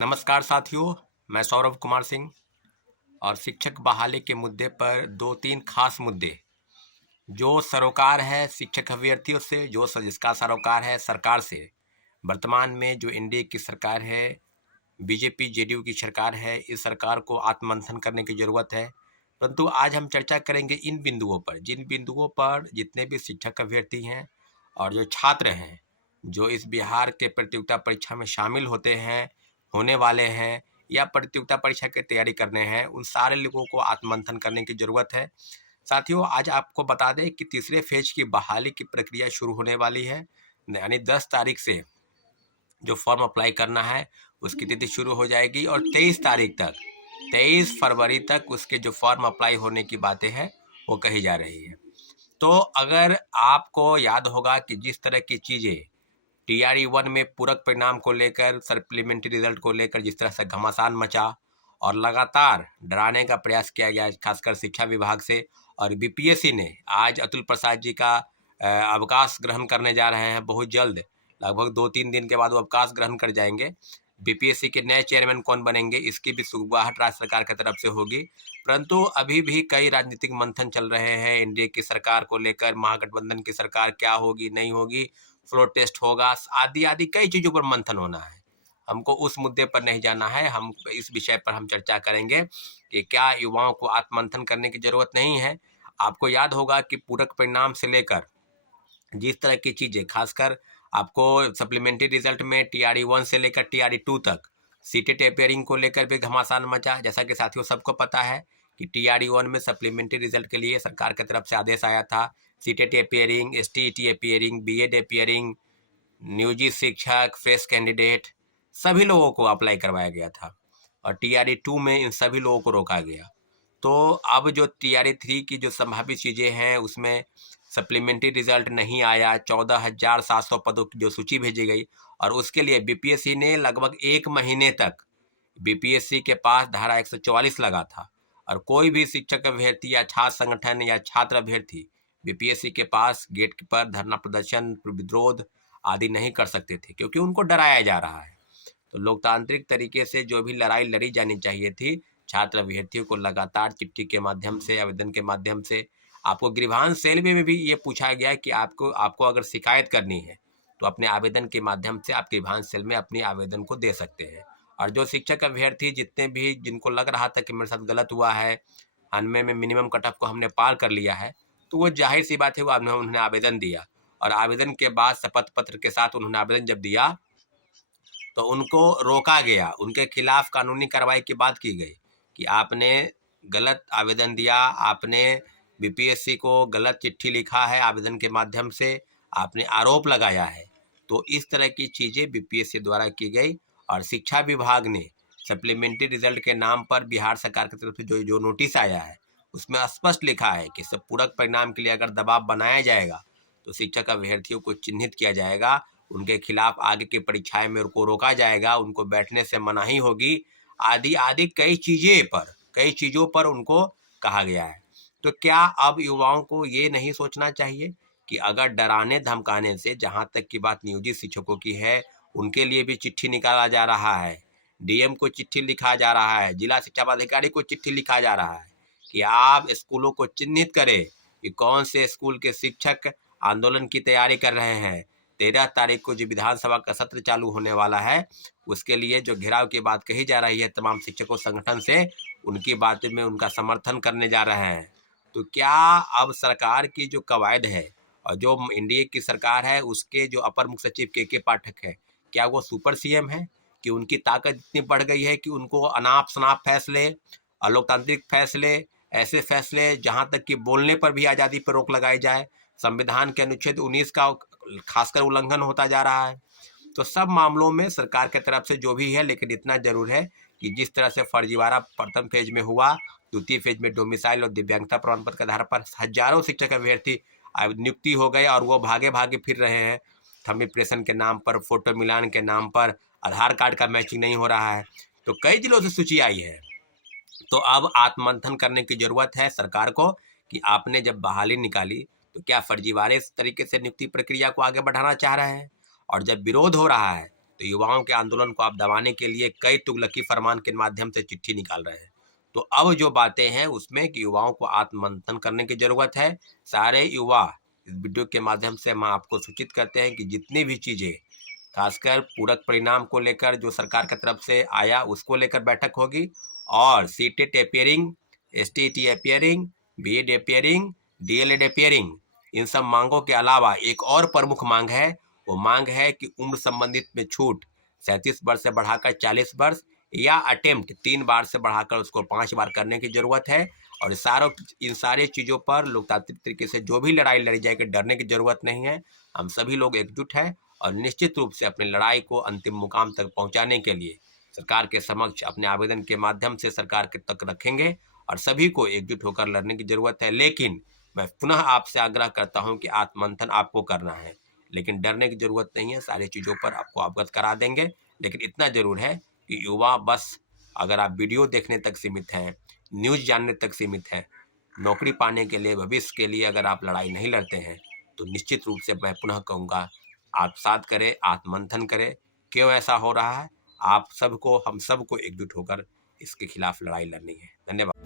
नमस्कार साथियों, मैं सौरभ कुमार सिंह और शिक्षक बहाली के मुद्दे पर दो तीन खास मुद्दे जो सरोकार है शिक्षक अभ्यर्थियों से, जिसका सरोकार है सरकार से। वर्तमान में जो एनडीए की सरकार है, बीजेपी जेडीयू की सरकार है, इस सरकार को आत्ममंथन करने की ज़रूरत है। परंतु आज हम चर्चा करेंगे इन बिंदुओं पर, जिन बिंदुओं पर जितने भी शिक्षक अभ्यर्थी हैं और जो छात्र हैं, जो इस बिहार के प्रतियोगिता परीक्षा में शामिल होने वाले हैं या प्रतियोगिता परीक्षा की तैयारी करने हैं, उन सारे लोगों को आत्ममंथन करने की ज़रूरत है। साथियों, आज आपको बता दें कि तीसरे फेज की बहाली की प्रक्रिया शुरू होने वाली है। यानी 10 तारीख से जो फॉर्म अप्लाई करना है उसकी तिथि शुरू हो जाएगी और 23 फरवरी तक उसके जो फॉर्म अप्लाई होने की बातें हैं वो कही जा रही है। तो अगर आपको याद होगा कि जिस तरह की चीज़ें टीआरई 1 में पूरक परिणाम को लेकर, सप्लीमेंट्री रिजल्ट को लेकर जिस तरह से घमासान मचा और लगातार डराने का प्रयास किया गया, खासकर शिक्षा विभाग से, और बीपीएससी ने आज अतुल प्रसाद जी का अवकाश ग्रहण करने जा रहे हैं बहुत जल्द, लगभग 2-3 दिन के बाद वो अवकाश ग्रहण कर जाएंगे। बीपीएससी के नए चेयरमैन कौन बनेंगे इसकी भी सुगबुगाहट राज्य सरकार की तरफ से होगी। परंतु अभी भी कई राजनीतिक मंथन चल रहे हैं एनडीए की सरकार को लेकर, महागठबंधन की सरकार क्या होगी नहीं होगी, फ्लोर टेस्ट होगा, आदि आदि कई चीज़ों पर मंथन होना है। हमको उस मुद्दे पर नहीं जाना है, हम इस विषय पर हम चर्चा करेंगे कि क्या युवाओं को आत्ममंथन करने की ज़रूरत नहीं है। आपको याद होगा कि पूरक परिणाम से लेकर जिस तरह की चीज़ें, खासकर आपको सप्लीमेंट्री रिजल्ट में टीआरई 1 से लेकर टीआरई 2 तक सीटेट अपेयरिंग को लेकर भी घमासान मचा। जैसा कि साथियों सबको पता है कि टीआरई 1 में सप्लीमेंट्री रिजल्ट के लिए सरकार की तरफ से आदेश आया था। CTET appearing, STET appearing, BEd appearing, नियोजित शिक्षक, फ्रेश कैंडिडेट, सभी लोगों को अप्लाई करवाया गया था और टीआरई 2 में इन सभी लोगों को रोका गया। तो अब जो टीआरई 3 की जो संभावित चीज़ें हैं उसमें सप्लीमेंट्री रिजल्ट नहीं आया, 14,700 पदों की जो सूची भेजी गई और उसके लिए बीपीएससी ने लगभग 1 महीने तक बीपीएससी के पास धारा 144 लगा था और कोई भी शिक्षक अभ्यर्थी या छात्र संगठन या छात्र अभ्यर्थी बीपीएससी के पास गेट पर धरना प्रदर्शन, विरोध आदि नहीं कर सकते थे क्योंकि उनको डराया जा रहा है। तो लोकतांत्रिक तरीके से जो भी लड़ाई लड़ी जानी चाहिए थी, छात्र अभ्यर्थियों को लगातार चिट्ठी के माध्यम से, आवेदन के माध्यम से, आपको ग्रीवांस सेल में भी ये पूछा गया कि आपको अगर शिकायत करनी है तो अपने आवेदन के माध्यम से आप ग्रीवांस सेल में अपनी आवेदन को दे सकते हैं। और जो शिक्षक अभ्यर्थी जितने भी जिनको लग रहा था कि मेरे साथ गलत हुआ है, 90 में मिनिमम कट ऑफ को हमने पार कर लिया है, तो वो जाहिर सी बात है वो उन्होंने आवेदन दिया और आवेदन के बाद शपथ पत्र के साथ उन्होंने आवेदन जब दिया तो उनको रोका गया, उनके खिलाफ कानूनी कार्रवाई की बात की गई कि आपने गलत आवेदन दिया, आपने बीपीएससी को गलत चिट्ठी लिखा है, आवेदन के माध्यम से आपने आरोप लगाया है। तो इस तरह की चीज़ें बीपीएससी द्वारा की गई और शिक्षा विभाग ने सप्लीमेंट्री रिजल्ट के नाम पर बिहार सरकार की तरफ से जो नोटिस आया है उसमें स्पष्ट लिखा है कि सब पूरक परिणाम के लिए अगर दबाव बनाया जाएगा तो शिक्षक अभ्यर्थियों को चिन्हित किया जाएगा, उनके खिलाफ आगे की परीक्षाएं में उनको रोका जाएगा, उनको बैठने से मनाही होगी, आदि आदि कई चीज़ों पर उनको कहा गया है। तो क्या अब युवाओं को ये नहीं सोचना चाहिए कि अगर डराने धमकाने से, जहाँ तक की बात नियोजित शिक्षकों की है, उनके लिए भी चिट्ठी निकाला जा रहा है, डीएम को चिट्ठी लिखा जा रहा है, जिला शिक्षा पदाधिकारी को चिट्ठी लिखा जा रहा है कि आप स्कूलों को चिन्हित करें कि कौन से स्कूल के शिक्षक आंदोलन की तैयारी कर रहे हैं। 13 तारीख को जो विधानसभा का सत्र चालू होने वाला है उसके लिए जो घेराव की बात कही जा रही है तमाम शिक्षकों संगठन से, उनकी बातों में उनका समर्थन करने जा रहे हैं। तो क्या अब सरकार की जो कवायद है और जो एनडीए की सरकार है उसके जो अपर मुख्य सचिव के पाठक है, क्या वो सुपर सीएम है कि उनकी ताकत इतनी बढ़ गई है कि उनको अनाप शनाप फैसले, अलोकतांत्रिक फैसले, ऐसे फैसले जहाँ तक कि बोलने पर भी आज़ादी पर रोक लगाई जाए, संविधान के अनुच्छेद 19 का खासकर उल्लंघन होता जा रहा है। तो सब मामलों में सरकार की तरफ से जो भी है, लेकिन इतना जरूर है कि जिस तरह से फर्जीवाड़ा प्रथम फेज में हुआ, द्वितीय फेज में डोमिसाइल और दिव्यांगता प्रमाण पत्र के आधार पर हजारों शिक्षक अभ्यर्थी नियुक्ति हो गए और वो भागे भागे फिर रहे हैं। थंब इम्प्रेशन के नाम पर, फोटो मिलान के नाम पर, आधार कार्ड का मैचिंग नहीं हो रहा है। तो कई जिलों से सूची आई है। तो अब आत्ममंथन करने की जरूरत है सरकार को कि आपने जब बहाली निकाली तो क्या फर्जीवाड़े तरीके से नियुक्ति प्रक्रिया को आगे बढ़ाना चाह रहे हैं, और जब विरोध हो रहा है तो युवाओं के आंदोलन को आप दबाने के लिए कई तुगलकी फरमान के माध्यम से चिट्ठी निकाल रहे हैं। तो अब जो बातें हैं उसमें कि युवाओं को आत्ममंथन करने की जरूरत है। सारे युवा इस वीडियो के माध्यम से हम आपको सूचित करते हैं कि जितनी भी चीजें खासकर पूरक परिणाम को लेकर जो सरकार की तरफ से आया उसको लेकर बैठक होगी, और CTET appearing, STET appearing, BEd appearing, DElEd appearing, इन सब मांगों के अलावा एक और प्रमुख मांग है। वो मांग है कि उम्र संबंधित में छूट 37 वर्ष से बढ़ाकर 40 वर्ष या अटेम्प्ट 3 बार से बढ़ाकर उसको 5 बार करने की जरूरत है। और इन सारे चीज़ों पर लोकतांत्रिक तरीके से जो भी लड़ाई लड़ी जाएगी, डरने की जरूरत नहीं है। हम सभी लोग एकजुट हैं और निश्चित रूप से अपनी लड़ाई को अंतिम मुकाम तक पहुंचाने के लिए सरकार के समक्ष अपने आवेदन के माध्यम से सरकार के तक रखेंगे और सभी को एकजुट होकर लड़ने की जरूरत है। लेकिन मैं पुनः आपसे आग्रह करता हूं कि आत्ममंथन आपको करना है, लेकिन डरने की जरूरत नहीं है। सारी चीज़ों पर आपको अवगत करा देंगे, लेकिन इतना जरूर है कि युवा बस अगर आप वीडियो देखने तक सीमित हैं, न्यूज़ जानने तक सीमित हैं, नौकरी पाने के लिए, भविष्य के लिए अगर आप लड़ाई नहीं लड़ते हैं तो निश्चित रूप से मैं पुनः कहूँगा आत्मसात करें, आत्ममंथन करें। क्यों ऐसा हो रहा है? आप सबको, हम सबको एकजुट होकर इसके खिलाफ लड़ाई लड़नी है। धन्यवाद।